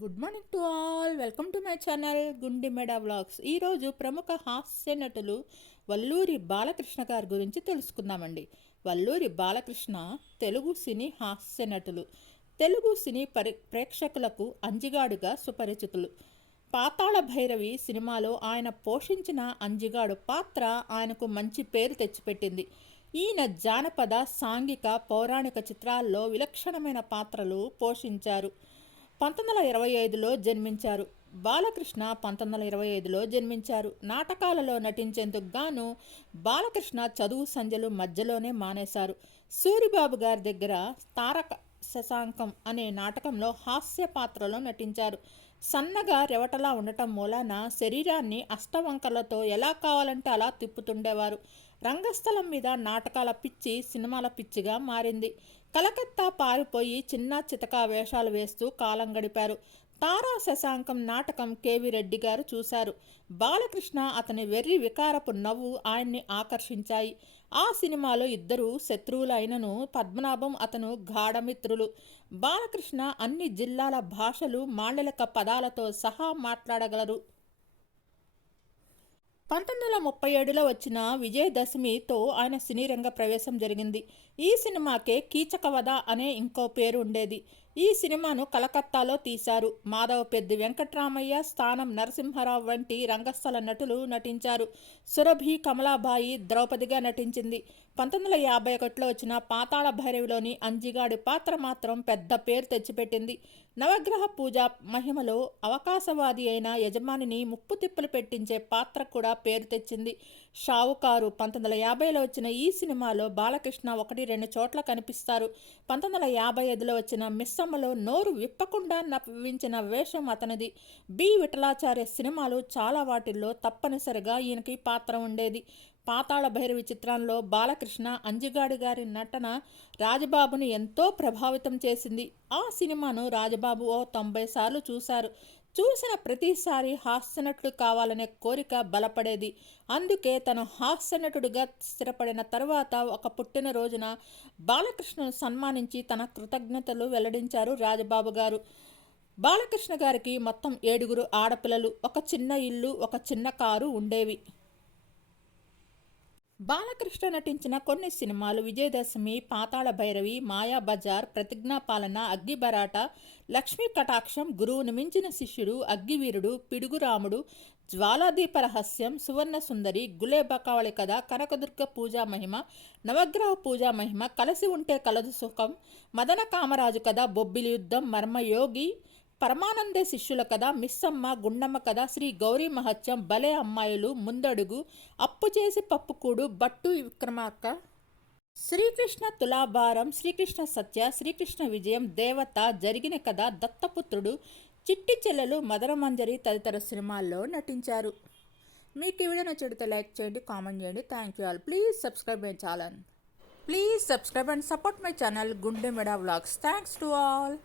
Good morning to all welcome to my channel Gundimeda vlogs ఈరోజు ప్రముఖ హాస్య నటులు వల్లూరి బాలకృష్ణ గారి గురించి తెలుసుకుందామండి. వల్లూరి బాలకృష్ణ తెలుగు సినీ హాస్య నటులు. తెలుగు సినీ పరి ప్రేక్షకులకు అంజిగాడుగా సుపరిచితులు. పాతాళ భైరవి సినిమాలో ఆయన పోషించిన అంజిగాడు పాత్ర ఆయనకు మంచి పేరు తెచ్చిపెట్టింది. ఈయన జానపద సాంఘిక పౌరాణిక చిత్రాల్లో విలక్షణమైన పాత్రలు పోషించారు. పంతొమ్మిది వందల ఇరవై ఐదులో జన్మించారు. బాలకృష్ణ పంతొమ్మిది వందల ఇరవై ఐదులో జన్మించారు. నాటకాలలో నటించేందుకు గాను బాలకృష్ణ చదువు సంధ్యలు మధ్యలోనే మానేశారు. సూరిబాబు గారి దగ్గర తారక శశాంకం అనే నాటకంలో హాస్య పాత్రలో నటించారు. సన్నగా రెవటలా ఉండటం మూలాన శరీరాన్ని అష్టవంకలతో ఎలా కావాలంటే అలా తిప్పుతుండేవారు. రంగస్థలం మీద నాటకాల పిచ్చి సినిమాల పిచ్చిగా మారింది. కలకత్తా పారిపోయి చిన్న చితకా వేషాలు వేస్తూ కాలం గడిపారు. తారా శశాంకం నాటకం కేవి రెడ్డి గారు చూశారు. బాలకృష్ణ అతని వెర్రి వికారపు నవ్వు ఆయన్ని ఆకర్షించాయి. ఆ సినిమాలో ఇద్దరు శత్రువులైనను పద్మనాభం అతను గాఢమిత్రులు. బాలకృష్ణ అన్ని జిల్లాల భాషలు మాండలిక పదాలతో సహా మాట్లాడగలరు. పంతొమ్మిది వందల ముప్పై ఏడులో వచ్చిన విజయదశమితో ఆయన సినీ రంగ ప్రవేశం జరిగింది. ఈ సినిమాకే కీచకవద అనే ఇంకో పేరు ఉండేది. ఈ సినిమాను కలకత్తాలో తీశారు. మాధవ పెద్ది వెంకట్రామయ్య స్థానం నరసింహారావు వంటి రంగస్థల నటులు నటించారు. సురభి కమలాబాయి ద్రౌపదిగా నటించింది. పంతొమ్మిది వందల యాభై ఒకటిలో వచ్చిన పాతాళ భైరవిలోని అంజిగాడి పాత్ర మాత్రం పెద్ద పేరు తెచ్చిపెట్టింది. నవగ్రహ పూజ మహిమలో అవకాశవాది అయిన యజమానిని ముప్పు తిప్పలు పెట్టించే పాత్ర కూడా పేరు తెచ్చింది. షావుకారు పంతొమ్మిది వందల యాభైలో వచ్చిన ఈ సినిమాలో బాలకృష్ణ ఒకటి రెండు చోట్ల కనిపిస్తారు. పంతొమ్మిది వందల యాభై ఐదులో వచ్చిన మిస్సమ్మలో నోరు విప్పకుండా నవ్వించిన వేషం అతనిది. బి. విఠలాచార్య సినిమాలు చాలా వాటిల్లో తప్పనిసరిగా ఈయనకి పాత్ర ఉండేది. పాతాళ భైరవి చిత్రంలో బాలకృష్ణ అంజిగాడి గారి నటన రాజబాబుని ఎంతో ప్రభావితం చేసింది. ఆ సినిమాను రాజబాబు ఓ తొంభై సార్లు చూశారు. చూసిన ప్రతిసారి హాస్యనటుడు కావాలనే కోరిక బలపడేది. అందుకే తను హాస్యనటుడిగా స్థిరపడిన తర్వాత ఒక పుట్టినరోజున బాలకృష్ణను సన్మానించి తన కృతజ్ఞతలు వెల్లడించారు రాజబాబు గారు. బాలకృష్ణ గారికి మొత్తం ఏడుగురు ఆడపిల్లలు ఒక చిన్న ఇల్లు ఒక చిన్న కారు ఉండేవి. బాలకృష్ణ నటించిన కొన్ని సినిమాలు విజయదశమి పాతాళ భైరవి మాయా బజార్ ప్రతిజ్ఞాపాలన అగ్గిబరాట లక్ష్మీ కటాక్షం గురువును మించిన శిష్యుడు అగ్గివీరుడు పిడుగురాముడు జ్వాలాదీప రహస్యం సువర్ణ సుందరి గులేబకావళి కథ కనకదుర్గ పూజా మహిమ నవగ్రహ పూజా మహిమ కలిసి ఉంటే కలదు సుఖం మదన కామరాజు కథ బొబ్బిలి యుద్ధం మర్మయోగి పరమానందే శిష్యుల కథ మిస్సమ్మ గుండమ్మ కథ శ్రీ గౌరీ మహత్యం భలే అమ్మాయిలు ముందడుగు అప్పు చేసి పప్పుకూడు బట్టు విక్రమార్క. శ్రీకృష్ణ తులాభారం శ్రీకృష్ణ సత్య శ్రీకృష్ణ విజయం దేవత జరిగిన కథ దత్తపుత్రుడు చిట్టి చెల్లెలు మదరమంజరి తదితర సినిమాల్లో నటించారు. మీకు ఈ వీడియో నచ్చితే లైక్ చేయండి కామెంట్ చేయండి. Thank you all please subscribe my channel please subscribe and support my channel Gundimeda vlogs thanks to all